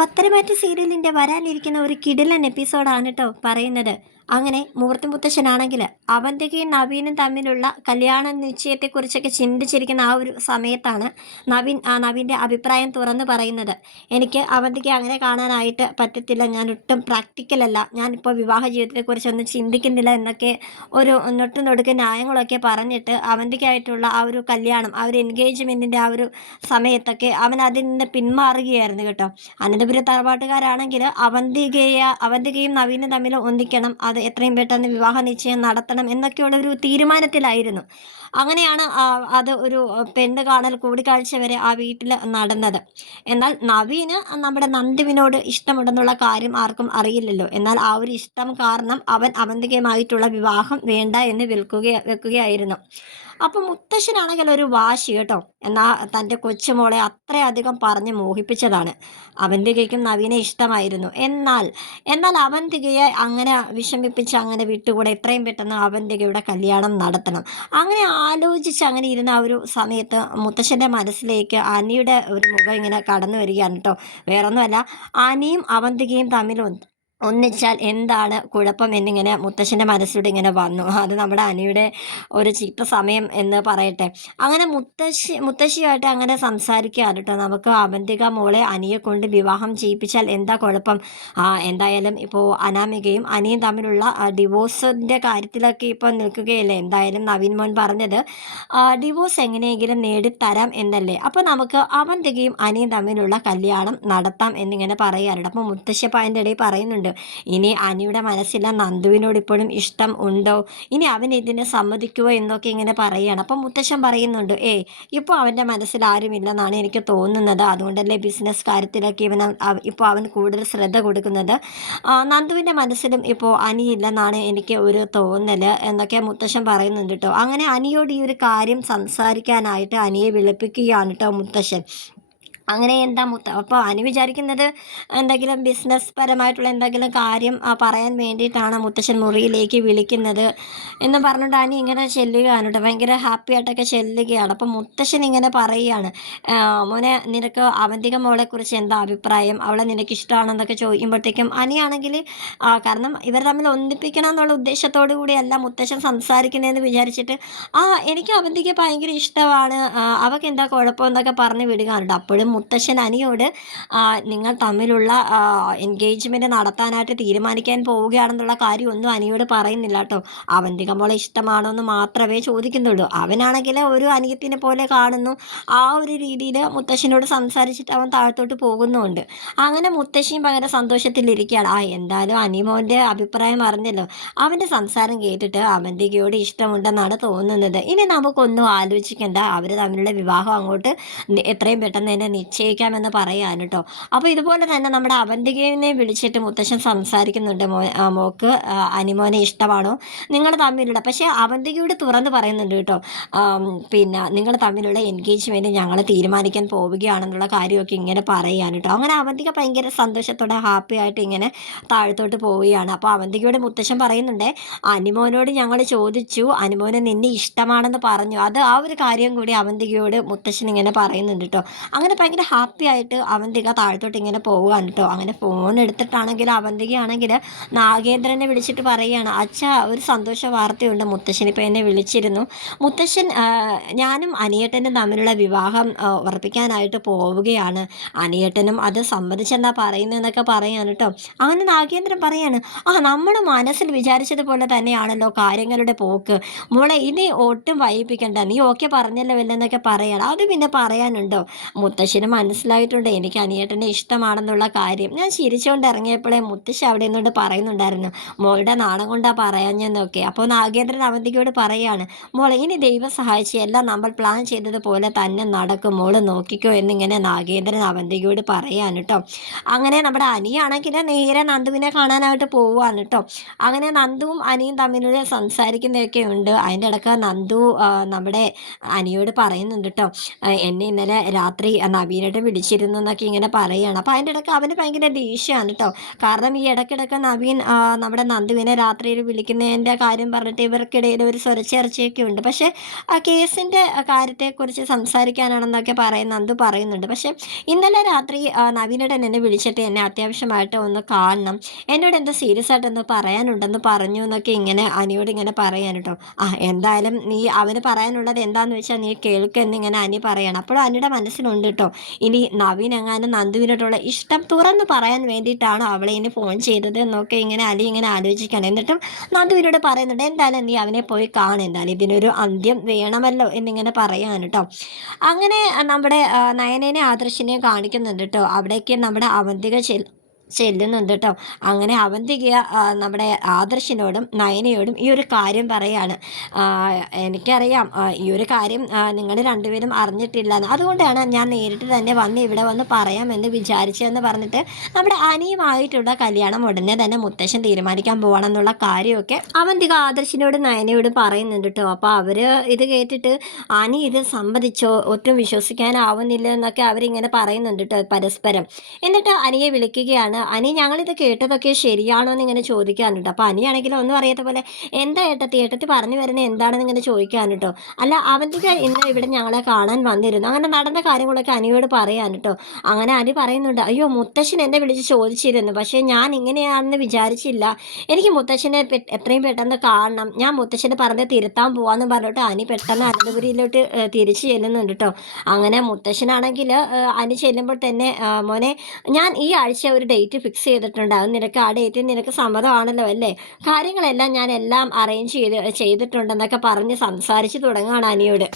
പത്തരമാറ്റ് സീരിയലിൻ്റെ വരാനിരിക്കുന്ന ഒരു കിടിലൻ എപ്പിസോഡാണ് കേട്ടോ പറയുന്നത്. അങ്ങനെ മൂർത്തി മുത്തശ്ശനാണെങ്കിൽ അവന്തികയും നവീനും തമ്മിലുള്ള കല്യാണ നിശ്ചയത്തെക്കുറിച്ചൊക്കെ ചിന്തിച്ചിരിക്കുന്ന ആ ഒരു സമയത്താണ് നവീൻ്റെ അഭിപ്രായം തുറന്നു പറയുന്നത്. എനിക്ക് അവന്തികയെ അങ്ങനെ കാണാനായിട്ട് പറ്റത്തില്ല, ഞാൻ ഒട്ടും പ്രാക്ടിക്കലല്ല, ഞാനിപ്പോൾ വിവാഹ ജീവിതത്തെക്കുറിച്ചൊന്നും ചിന്തിക്കുന്നില്ല എന്നൊക്കെ ഒരു നൊട്ടുനൊടുക്ക് ന്യായങ്ങളൊക്കെ പറഞ്ഞിട്ട് അവന്തികയായിട്ടുള്ള ആ ഒരു കല്യാണം, ആ ഒരു എൻഗേജ്മെൻറ്റിൻ്റെ ആ ഒരു സമയത്തൊക്കെ അവൻ അതിൽ നിന്ന് പിന്മാറുകയായിരുന്നു കേട്ടോ. അനന്തപുരി തറവാട്ടുകാരാണെങ്കിൽ അവന്തികയും നവീനും തമ്മിൽ ഒന്നിക്കണം, അത് എത്രയും പെട്ടെന്ന് വിവാഹ നിശ്ചയം നടത്തണം എന്നൊക്കെയുള്ള ഒരു തീരുമാനത്തിലായിരുന്നു. അങ്ങനെയാണ് അത് ഒരു പെണ്ണ് കാണൽ കൂടിക്കാഴ്ച വരെ ആ വീട്ടിൽ നടന്നത്. എന്നാൽ നവീന് നമ്മുടെ നന്ദുവിനോട് ഇഷ്ടമുണ്ടെന്നുള്ള കാര്യം ആർക്കും അറിയില്ലല്ലോ. എന്നാൽ ആ ഒരു ഇഷ്ടം കാരണം അവൻ അവന്തികയുമായിട്ടുള്ള വിവാഹം വേണ്ട എന്ന് വെക്കുകയായിരുന്നു. അപ്പം മുത്തശ്ശനാണെങ്കിൽ ഒരു വാശി കേട്ടോ. എന്നാൽ തൻ്റെ കൊച്ചുമോളെ അത്രയധികം പറഞ്ഞ് മോഹിപ്പിച്ചതാണ്. അവന്തികയ്ക്കും നവീനെ ഇഷ്ടമായിരുന്നു. എന്നാൽ അവന്തികയെ അങ്ങനെ വിഷമിപ്പിച്ച് അങ്ങനെ വിട്ടുകൂടെ, എത്രയും പെട്ടെന്ന് അവന്തികയുടെ കല്യാണം നടത്തണം. അങ്ങനെ ആലോചിച്ച് അങ്ങനെ ഇരുന്ന ആ ഒരു സമയത്ത് മുത്തശ്ശൻ്റെ മനസ്സിലേക്ക് അനിയുടെ ഒരു മുഖം ഇങ്ങനെ കടന്നു വരികയാണ് കേട്ടോ. വേറൊന്നുമല്ല, അനിയും അവന്തികയും തമ്മിൽ ഒന്നിച്ചാൽ എന്താണ് കുഴപ്പം എന്നിങ്ങനെ മുത്തശ്ശൻ്റെ മനസ്സിലൂടെ ഇങ്ങനെ വന്നു. അത് നമ്മുടെ അനിയുടെ ഒരു ചീത്ത സമയം എന്ന് പറയട്ടെ. അങ്ങനെ മുത്തശ്ശിയായിട്ട് അങ്ങനെ സംസാരിക്കുകയാണ് കേട്ടോ. നമുക്ക് അവന്തിക മോളെ അനിയെ കൊണ്ട് വിവാഹം ചെയ്യിപ്പിച്ചാൽ എന്താ കുഴപ്പം? എന്തായാലും ഇപ്പോൾ അനാമികയും അനിയും തമ്മിലുള്ള ഡിവോഴ്സിൻ്റെ കാര്യത്തിലൊക്കെ ഇപ്പോൾ നിൽക്കുകയല്ലേ. എന്തായാലും നവീൻ മോൻ പറഞ്ഞത് ഡിവോഴ്സ് എങ്ങനെയെങ്കിലും നേടിത്തരാം എന്നല്ലേ. അപ്പോൾ നമുക്ക് അവന്തികയും അനിയും തമ്മിലുള്ള കല്യാണം നടത്താം എന്നിങ്ങനെ പറയാറുണ്ട്. അപ്പോൾ മുത്തശ്ശിയപ്പോൾ അതിൻ്റെ ഇടയിൽ പറയുന്നുണ്ട്, ഇനി അനിയുടെ മനസ്സിൽ നന്ദുവിനോട് ഇപ്പോഴും ഇഷ്ടം ഉണ്ടോ, ഇനി അവൻ ഇതിന് സമ്മതിക്കുമോ എന്നൊക്കെ ഇങ്ങനെ പറയുകയാണ്. അപ്പം മുത്തശ്ശൻ പറയുന്നുണ്ട്, ഇപ്പോൾ അവൻ്റെ മനസ്സിൽ ആരുമില്ലെന്നാണ് എനിക്ക് തോന്നുന്നത്, അതുകൊണ്ടല്ലേ ബിസിനസ് കാര്യത്തിലൊക്കെ ഇപ്പോൾ അവൻ കൂടുതൽ ശ്രദ്ധ കൊടുക്കുന്നത്. നന്ദുവിൻ്റെ മനസ്സിലും ഇപ്പോൾ അനിയില്ലെന്നാണ് എനിക്ക് ഒരു തോന്നൽ എന്നൊക്കെ മുത്തശ്ശൻ പറയുന്നുണ്ട് കേട്ടോ. അങ്ങനെ അനിയോട് ഈ ഒരു കാര്യം സംസാരിക്കാനായിട്ട് അനിയെ വിളിപ്പിക്കുകയാണ് കേട്ടോ മുത്തശ്ശൻ. അങ്ങനെ എന്താ അപ്പോൾ അനു വിചാരിക്കുന്നത് എന്തെങ്കിലും ബിസിനസ് പരമായിട്ടുള്ള എന്തെങ്കിലും കാര്യം പറയാൻ വേണ്ടിയിട്ടാണ് മുത്തശ്ശൻ മുറിയിലേക്ക് വിളിക്കുന്നത് എന്ന് പറഞ്ഞിട്ട് അനി ഇങ്ങനെ ചെല്ലുകയാണ് കേട്ടോ. ഭയങ്കര ഹാപ്പി ആയിട്ടൊക്കെ ചെല്ലുകയാണ്. അപ്പം മുത്തശ്ശൻ ഇങ്ങനെ പറയുകയാണ്, മോനെ നിനക്ക് അവന്തിക മോളെക്കുറിച്ച് എന്താ അഭിപ്രായം, അവളെ നിനക്ക് ഇഷ്ടമാണെന്നൊക്കെ ചോദിക്കുമ്പോഴത്തേക്കും അനിയാണെങ്കിൽ കാരണം ഇവർ തമ്മിൽ ഒന്നിപ്പിക്കണം എന്നുള്ള ഉദ്ദേശത്തോടു കൂടിയല്ല മുത്തശ്ശൻ സംസാരിക്കുന്നതെന്ന് വിചാരിച്ചിട്ട് എനിക്ക് അവന്തിക ഭയങ്കര ഇഷ്ടമാണ്, അവൾക്ക് എന്താ കുഴപ്പമെന്നൊക്കെ പറഞ്ഞ് വിടുകയാണ്. അപ്പോഴും മുത്തശ്ശൻ അനിയോട് നിങ്ങൾ തമ്മിലുള്ള എൻഗേജ്മെൻറ്റ് നടത്താനായിട്ട് തീരുമാനിക്കാൻ പോവുകയാണെന്നുള്ള കാര്യമൊന്നും അനിയോട് പറയുന്നില്ല കേട്ടോ. അവന്തിക മോളെ ഇഷ്ടമാണോ എന്ന് മാത്രമേ ചോദിക്കുന്നുള്ളൂ. അവനാണെങ്കിൽ ഒരു അനിയത്തിനെ പോലെ കാണുന്നു. ആ ഒരു രീതിയിൽ മുത്തശ്ശനോട് സംസാരിച്ചിട്ട് അവൻ താഴത്തോട്ട് പോകുന്നുമുണ്ട്. അങ്ങനെ മുത്തശ്ശിയും ഭയങ്കര സന്തോഷത്തിലിരിക്കുകയാണ്. എന്തായാലും അനിമോൻ്റെ അഭിപ്രായം അറിഞ്ഞല്ലോ. അവൻ്റെ സംസാരം കേട്ടിട്ട് അവന്തികയോട് ഇഷ്ടമുണ്ടെന്നാണ് തോന്നുന്നത്. ഇനി നമുക്കൊന്നും ആലോചിക്കേണ്ട, അവർ തമ്മിലുള്ള വിവാഹം അങ്ങോട്ട് എത്രയും പെട്ടെന്ന് തന്നെ നിശ്ചയിക്കാമെന്ന് പറയാൻ കേട്ടോ. അപ്പോൾ ഇതുപോലെ തന്നെ നമ്മുടെ അവന്തികയെ വിളിച്ചിട്ട് മുത്തശ്ശൻ സംസാരിക്കുന്നുണ്ട്, മോക്ക് അനിമോനെ ഇഷ്ടമാണോ, നിങ്ങൾ തമ്മിലുള്ള, പക്ഷേ അവന്തികയോട് തുറന്ന് പറയുന്നുണ്ട് കേട്ടോ. പിന്നെ നിങ്ങൾ തമ്മിലുള്ള എൻഗേജ്മെൻറ്റ് ഞങ്ങൾ തീരുമാനിക്കാൻ പോവുകയാണെന്നുള്ള കാര്യമൊക്കെ ഇങ്ങനെ പറയാൻ കേട്ടോ. അങ്ങനെ അവന്തിക ഭയങ്കര സന്തോഷത്തോടെ ഹാപ്പി ആയിട്ട് ഇങ്ങനെ താഴത്തോട്ട് പോവുകയാണ്. അപ്പോൾ അവന്തികയോട് മുത്തശ്ശൻ പറയുന്നുണ്ട്, അനിമോനോട് ഞങ്ങൾ ചോദിച്ചു, അനിമോന് നിന്നെ ഇഷ്ടമാണെന്ന് പറഞ്ഞു, അത് ആ ഒരു കാര്യം കൂടി അവന്തികയോട് മുത്തശ്ശൻ ഇങ്ങനെ പറയുന്നുണ്ട് കേട്ടോ. അങ്ങനെ ഭയങ്കര ഹാപ്പി ആയിട്ട് അവന്തിക താഴത്തോട്ട് ഇങ്ങനെ പോവുകയാണ് കേട്ടോ. അങ്ങനെ ഫോൺ എടുത്തിട്ടാണെങ്കിൽ അവന്തികയാണെങ്കിൽ നാഗേന്ദ്രനെ വിളിച്ചിട്ട് പറയുകയാണ്, അച്ഛാ ഒരു സന്തോഷ വാർത്തയുണ്ട്, മുത്തശ്ശൻ ഇപ്പോൾ എന്നെ വിളിച്ചിരുന്നു, മുത്തശ്ശൻ ഞാനും അനിയേട്ടനും തമ്മിലുള്ള വിവാഹം ഉറപ്പിക്കാനായിട്ട് പോവുകയാണ്, അനിയേട്ടനും അത് സമ്മതിച്ചെന്നാ പറയുന്നതെന്നൊക്കെ പറയാണ് കേട്ടോ. അങ്ങനെ നാഗേന്ദ്രൻ പറയാണ്, നമ്മൾ മനസ്സിൽ വിചാരിച്ചതുപോലെ തന്നെയാണല്ലോ കാര്യങ്ങളുടെ പോക്ക്, മോളെ ഇനി ഒട്ടും വൈകിപ്പിക്കണ്ട, നീ ഓക്കെ പറഞ്ഞല്ലോ എന്നൊക്കെ പറയാണ്. അത് പിന്നെ പറയാനുണ്ടോ, മുത്തശ്ശിന് മനസ്സിലായിട്ടുണ്ട് എനിക്ക് അനിയേട്ടനെ ഇഷ്ടമാണെന്നുള്ള കാര്യം. ഞാൻ ചിരിച്ചുകൊണ്ട് ഇറങ്ങിയപ്പോഴേ മുത്തശ്ശി അവിടെ നിന്നുകൊണ്ട് പറയുന്നുണ്ടായിരുന്നു, മോളുടെ നാണം കൊണ്ടാ പറയാഞ്ഞെന്നൊക്കെ. അപ്പോൾ നാഗേന്ദ്രൻ അവന്തികയോട് പറയാണ്, മോളെ ഇനി ദൈവം സഹായിച്ച് എല്ലാം നമ്മൾ പ്ലാൻ ചെയ്തതുപോലെ തന്നെ നടക്കും, മോള് നോക്കിക്കോ എന്നിങ്ങനെ നാഗേന്ദ്രൻ അവന്തികയോട് പറയാണ് കേട്ടോ. അങ്ങനെ നമ്മുടെ അനിയാണെങ്കിൽ നേരെ നന്ദുവിനെ കാണാനായിട്ട് പോവുകയാണ് കേട്ടോ. അങ്ങനെ നന്ദുവും അനിയും തമ്മിൽ സംസാരിക്കുന്നതൊക്കെ ഉണ്ട്. അതിൻ്റെ ഇടയ്ക്ക് നന്ദു നമ്മുടെ അനിയോട് പറയുന്നുണ്ട് കേട്ടോ, എന്നെ ഇന്നലെ രാത്രി നവീനേട്ടൻ വിളിച്ചിരുന്നു എന്നൊക്കെ ഇങ്ങനെ പറയുകയാണ്. അപ്പോൾ അതിൻ്റെ ഇടയ്ക്ക് അവന് ഭയങ്കര ദേഷ്യമാണ് കേട്ടോ. കാരണം ഈ ഇടയ്ക്കിടയ്ക്ക് നവീൻ നമ്മുടെ നന്ദുവിനെ രാത്രിയിൽ വിളിക്കുന്നതിൻ്റെ കാര്യം പറഞ്ഞിട്ട് ഇവർക്കിടയിൽ ഒരു സ്വരച്ചേർച്ചയൊക്കെ ഉണ്ട്. പക്ഷേ ആ കേസിൻ്റെ കാര്യത്തെക്കുറിച്ച് സംസാരിക്കാനാണെന്നൊക്കെ നന്ദു പറയുന്നുണ്ട്. പക്ഷേ ഇന്നലെ രാത്രി നവീനേട്ടൻ എന്നെ വിളിച്ചിട്ട് എന്നെ അത്യാവശ്യമായിട്ട് ഒന്ന് കാണണം, എന്നോട് എന്തോ സീരിയസ് ആയിട്ടൊന്ന് പറയാനുണ്ടെന്ന് പറഞ്ഞു എന്നൊക്കെ ഇങ്ങനെ അനിയോട് ഇങ്ങനെ പറയാൻ കേട്ടോ. എന്തായാലും നീ അവന് പറയാനുള്ളത് എന്താണെന്ന് വെച്ചാൽ നീ കേൾക്കെന്നിങ്ങനെ അനി പറയണം. അപ്പോഴും അനിയുടെ മനസ്സിലുണ്ട് കേട്ടോ, ഇനി നവീൻ എങ്ങാനും നന്ദുവിനോടുള്ള ഇഷ്ടം തുറന്ന് പറയാൻ വേണ്ടിയിട്ടാണ് അവളെ ഇനി ഫോൺ ചെയ്തത് എന്നൊക്കെ ഇങ്ങനെ അലി ഇങ്ങനെ ആലോചിക്കണം. എന്നിട്ടും നന്ദുവിനോട് പറയുന്നുണ്ട്, എന്തായാലും നീ അവനെ പോയി കാണും, എന്തായാലും ഇതിനൊരു അന്ത്യം വേണമല്ലോ എന്നിങ്ങനെ പറയാൻ കേട്ടോ. അങ്ങനെ നമ്മുടെ നയനേനെ ആദർശിനെയും കാണിക്കുന്നുണ്ട് കേട്ടോ. അവിടേക്ക് നമ്മുടെ അവന്തിക ചെല്ലുന്നുണ്ട് കേട്ടോ. അങ്ങനെ അവന്തിക നമ്മുടെ ആദർശിനോടും നയനയോടും ഈ ഒരു കാര്യം പറയാണ്. എനിക്കറിയാം ഈ ഒരു കാര്യം നിങ്ങൾ രണ്ടുപേരും അറിഞ്ഞിട്ടില്ലെന്ന്, അതുകൊണ്ടാണ് ഞാൻ നേരിട്ട് തന്നെ വന്ന് ഇവിടെ വന്ന് പറയാമെന്ന് വിചാരിച്ചതെന്ന് പറഞ്ഞിട്ട് നമ്മുടെ അനിയുമായിട്ടുള്ള കല്യാണം ഉടനെ തന്നെ മുത്തശ്ശൻ തീരുമാനിക്കാൻ പോകണം എന്നുള്ള കാര്യമൊക്കെ അവന്തിക ആദർശിനോടും നയനയോടും പറയുന്നുണ്ട് കേട്ടോ. അപ്പോൾ അവർ ഇത് കേട്ടിട്ട് അനി ഇത് സമ്മതിച്ചോ, ഒട്ടും വിശ്വസിക്കാനാവുന്നില്ല എന്നൊക്കെ അവരിങ്ങനെ പറയുന്നുണ്ട് കേട്ടോ പരസ്പരം. എന്നിട്ട് അനിയെ വിളിക്കുകയാണ്. അനി ഞങ്ങളിത് കേട്ടതൊക്കെ ശരിയാണോ എന്ന് ഇങ്ങനെ ചോദിക്കാനുണ്ട്. അപ്പോൾ അനിയാണെങ്കിലും ഒന്നും അറിയാത്ത പോലെ എന്താ ഏട്ടത്തി പറഞ്ഞു വരുന്നത് എന്താണെന്ന് ഇങ്ങനെ ചോദിക്കാൻ കേട്ടോ. അല്ല അവന്തിക ഇന്ന് ഇവിടെ ഞങ്ങളെ കാണാൻ വന്നിരുന്നു, അങ്ങനെ നടന്ന കാര്യങ്ങളൊക്കെ അനിയോട് പറയാൻ കേട്ടോ. അങ്ങനെ അനി പറയുന്നുണ്ട്, അയ്യോ മുത്തശ്ശൻ എന്നെ വിളിച്ച് ചോദിച്ചിരുന്നു, പക്ഷേ ഞാൻ ഇങ്ങനെയാണെന്ന് വിചാരിച്ചില്ല, എനിക്ക് മുത്തശ്ശനെ എത്രയും പെട്ടെന്ന് കാണണം, ഞാൻ മുത്തശ്ശനെ പറഞ്ഞ് തിരുത്താൻ പോവാന്ന് പറഞ്ഞിട്ട് അനി പെട്ടെന്ന് അനന്തപുരിയിലോട്ട് തിരിച്ചു ചെല്ലുന്നുണ്ട് കേട്ടോ. അങ്ങനെ മുത്തശ്ശനാണെങ്കിൽ അനി ചെല്ലുമ്പോൾ തന്നെ മോനെ ഞാൻ ഈ ആഴ്ച ഒരു ഡേറ്റ് ഫിക്സ് ചെയ്തിട്ടുണ്ട്, അത് നിനക്ക് ആ ഡേറ്റിൽ നിനക്ക് സമ്മതമാണല്ലോ അല്ലേ, കാര്യങ്ങളെല്ലാം ഞാൻ എല്ലാം അറേഞ്ച് ചെയ്തിട്ടുണ്ടെന്നൊക്കെ പറഞ്ഞ് സംസാരിച്ച് തുടങ്ങുകയാണ് അനിയോട്.